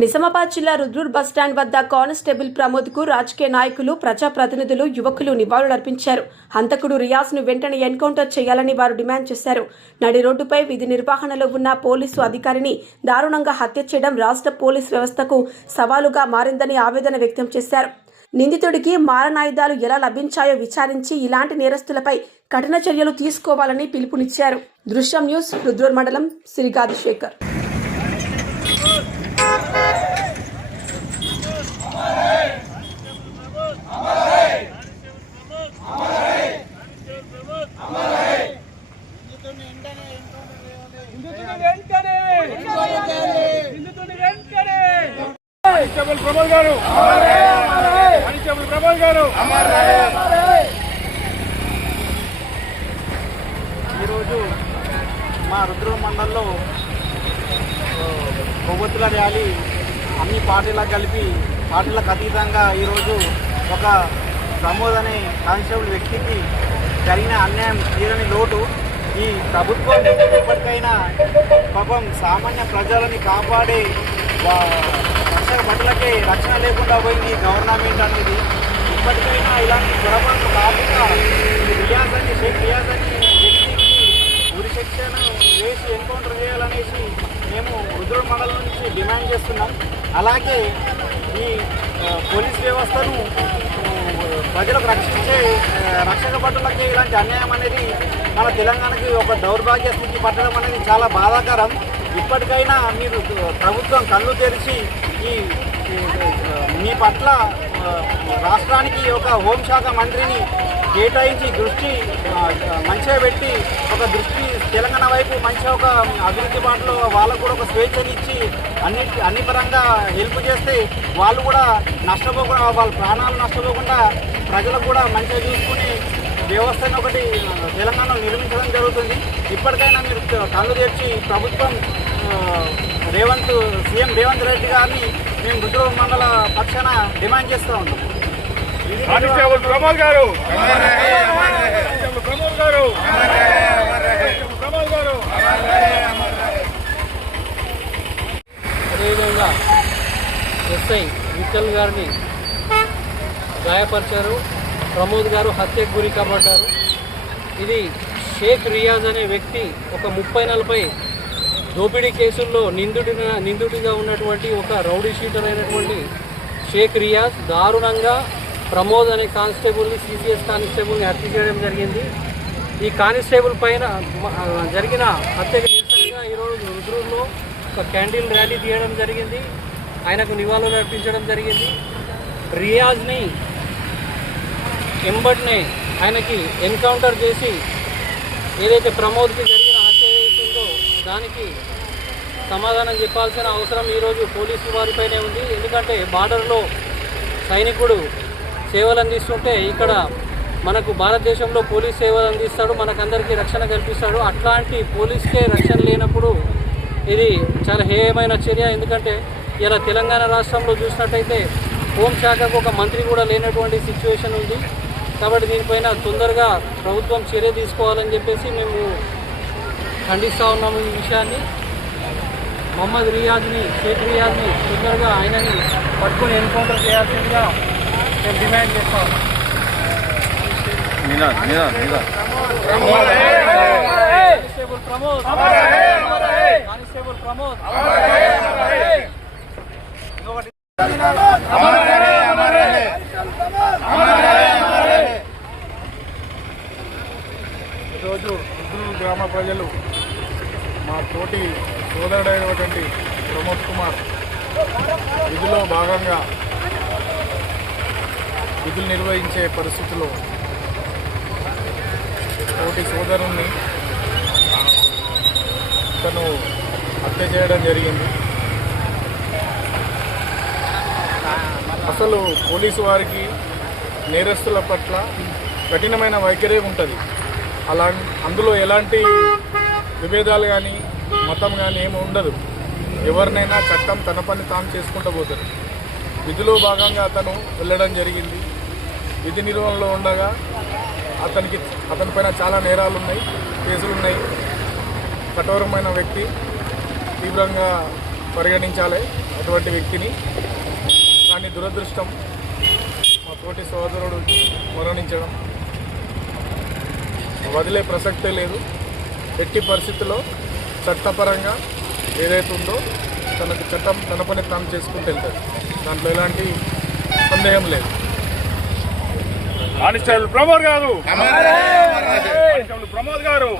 నిజామాబాద్ జిల్లా రుద్రూర్ బస్టాండ్ వద్ద కానిస్టేబుల్ ప్రమోద్కు రాజకీయ నాయకులు ప్రజాప్రతినిధులు యువకులు నివాళులర్పించారు. హంతకుడు రియాజ్ను వెంటనే ఎన్కౌంటర్ చేయాలని వారు డిమాండ్ చేశారు. నడి రోడ్డుపై విధి నిర్వహణలో ఉన్న పోలీసు అధికారిని దారుణంగా హత్య చేయడం రాష్ట్ర పోలీస్ వ్యవస్థకు సవాలుగా మారిందని ఆవేదన వ్యక్తం చేశారు. నిందితుడికి మారణాయుధాలు ఎలా లభించాయో విచారించి ఇలాంటి నేరస్తులపై కఠిన చర్యలు తీసుకోవాలని పిలుపునిచ్చారు. దృశ్యం న్యూస్ రుద్రూర్ మండలం సిరిగాది వెంటనే నిందితుని వెంటనే కానిస్టేబుల్ ప్రమోద్ గారు! కానిస్టేబుల్ ప్రమోద్ గారు! ఈరోజు మా రుద్ర మండలంలో కొవ్వొత్తుల ర్యాలీ అన్ని పార్టీలకు కలిపి పార్టీలకు అతీతంగా ఈరోజు ఒక ప్రమోద్ అనే కానిస్టేబుల్ వ్యక్తికి జరిగిన అన్యాయం తీరని లోటు. ఈ ప్రభుత్వం ఎప్పటికైనా పాపం సామాన్య ప్రజలని కాపాడే రక్షణ పట్లకే రక్షణ లేకుండా పోయింది గవర్నమెంట్ అనేది. ఇప్పటికైనా ఇలాంటి పొరపాటు కాకుండా ఈ రియాజ్ అని షేక్ రియాజ్ అని వ్యక్తికి ఉరి శిక్షణ వేసి ఎన్కౌంటర్ చేయాలనేసి మేము రుద్రుడు మండలం నుంచి డిమాండ్ చేస్తున్నాం. అలాగే ఈ పోలీస్ వ్యవస్థను ప్రజలకు రక్షించే రక్షక భటులకి ఇలాంటి అన్యాయం అనేది మన తెలంగాణకి ఒక దౌర్భాగ్య స్థితి పట్టడం అనేది చాలా బాధాకరం. ఇప్పటికైనా మీరు ప్రభుత్వం కళ్ళు తెరిచి ఈ మీ పట్ల రాష్ట్రానికి ఒక హోంశాఖ మంత్రిని కేటాయించి దృష్టి మంచిగా పెట్టి ఒక దృష్టి తెలంగాణ వైపు మంచిగా ఒక అభివృద్ధి బాటలో వాళ్ళకు కూడా ఒక స్వేచ్ఛనిచ్చి అన్ని అన్ని పరంగా హెల్ప్ చేస్తే వాళ్ళు కూడా నష్టపోకుండా వాళ్ళ ప్రాణాలు నష్టపోకుండా ప్రజలకు కూడా మంచిగా చూసుకుని వ్యవస్థను ఒకటి తెలంగాణలో నిర్మించడం జరుగుతుంది. ఇప్పటికైనా మీరు కళ్ళు తెచ్చి ప్రభుత్వం రేవంత్ సీఎం రేవంత్ రెడ్డి గారిని మేము రుద్రూరు మండల పక్షాన డిమాండ్ చేస్తూ ఉన్నాం. ప్రమోద్ గారు. ప్రమోద్ గారు. అదేవిధంగా ఎస్ఐ విఠల్ గారిని గాయపరిచారు. ప్రమోద్ గారు హత్యకు గురి కాబడ్డారు. ఇది షేక్ రియాజ్ అనే వ్యక్తి ఒక ముప్పై నలభై దోపిడీ కేసుల్లో నిందుడిన నిందుడిగా ఉన్నటువంటి ఒక రౌడీ షీటర్ అయినటువంటి షేక్ రియాజ్ దారుణంగా ప్రమోద్ అనే కానిస్టేబుల్ని సిసిఎస్ కానిస్టేబుల్ని హత్య చేయడం జరిగింది. ఈ కానిస్టేబుల్ పైన జరిగిన హత్యకు నిరసనగా ఈరోజు రుద్రూరులో ఒక క్యాండిల్ ర్యాలీ తీయడం జరిగింది. ఆయనకు నివాళులు అర్పించడం జరిగింది. రియాజ్ని ఎంబడినే ఆయనకి ఎన్కౌంటర్ చేసి ఏదైతే ప్రమోద్కి జరిగిన హత్య ఏదైతుందో దానికి సమాధానం చెప్పాల్సిన అవసరం ఈరోజు పోలీసు వారిపైనే ఉంది. ఎందుకంటే బార్డర్లో సైనికుడు సేవలు అందిస్తుంటే ఇక్కడ మనకు భారతదేశంలో పోలీస్ సేవలు అందిస్తాడు మనకందరికీ రక్షణ కల్పిస్తాడు. అట్లాంటి పోలీస్కే రక్షణ లేనప్పుడు ఇది చాలా హేయమైన చర్య. ఎందుకంటే ఇలా తెలంగాణ రాష్ట్రంలో చూసినట్టయితే హోంశాఖకు ఒక మంత్రి కూడా లేనటువంటి సిచ్యువేషన్ ఉంది. కాబట్టి దీనిపైన తొందరగా ప్రభుత్వం చర్య తీసుకోవాలని చెప్పేసి మేము ఖండిస్తూ ఉన్నాము ఈ విషయాన్ని. మొహమ్మద్ రియాజ్ని షేక్ రియాజ్ని తొందరగా ఆయనని పట్టుకొని ఎన్కౌంటర్ చేయాల్సిందిగా మేము డిమాండ్ చేస్తా ఉన్నాం. కానిస్టేబుల్ ప్రమోద్ కానిస్టేబుల్ ప్రమోద్ ఈరోజు రుద్రూరు గ్రామ ప్రజలు మా తోటి సోదరుడైనటువంటి ప్రమోద్ కుమార్. విధిలో భాగంగా విధులు నిర్వహించే పరిస్థితిలో తోటి సోదరుణ్ణి తను హత్య చేయడం జరిగింది. అసలు పోలీసు వారికి నేరస్తుల పట్ల కఠినమైన వైఖరి ఉంటుంది. అలా అందులో ఎలాంటి విభేదాలు కానీ మతం కానీ ఏమి ఉండదు. ఎవరినైనా చట్టం తన పని తాను చేసుకుంటూ పోతారు విధిలో భాగంగా అతను వెళ్ళడం జరిగింది. విధి నిర్వహణలో ఉండగా అతనికి అతని పైన చాలా నేరాలు ఉన్నాయి కేసులు ఉన్నాయి కఠోరమైన వ్యక్తి తీవ్రంగా పరిగణించాలి అటువంటి వ్యక్తిని. కానీ దురదృష్టం మా తోటి సోదరుడు మరణించడం. వదిలే ప్రసక్తే లేదు. ఎట్టి పరిస్థితుల్లో చట్టపరంగా ఏదైతే ఉందో తనకు చట్టం తన పని తాను చేసుకుంటూ వెళ్తాడు. దాంట్లో ఎలాంటి సందేహం లేదు. కానిస్టేబుల్ ప్రమోద్ గారు. కానిస్టేబుల్ ప్రమోద్ గారు.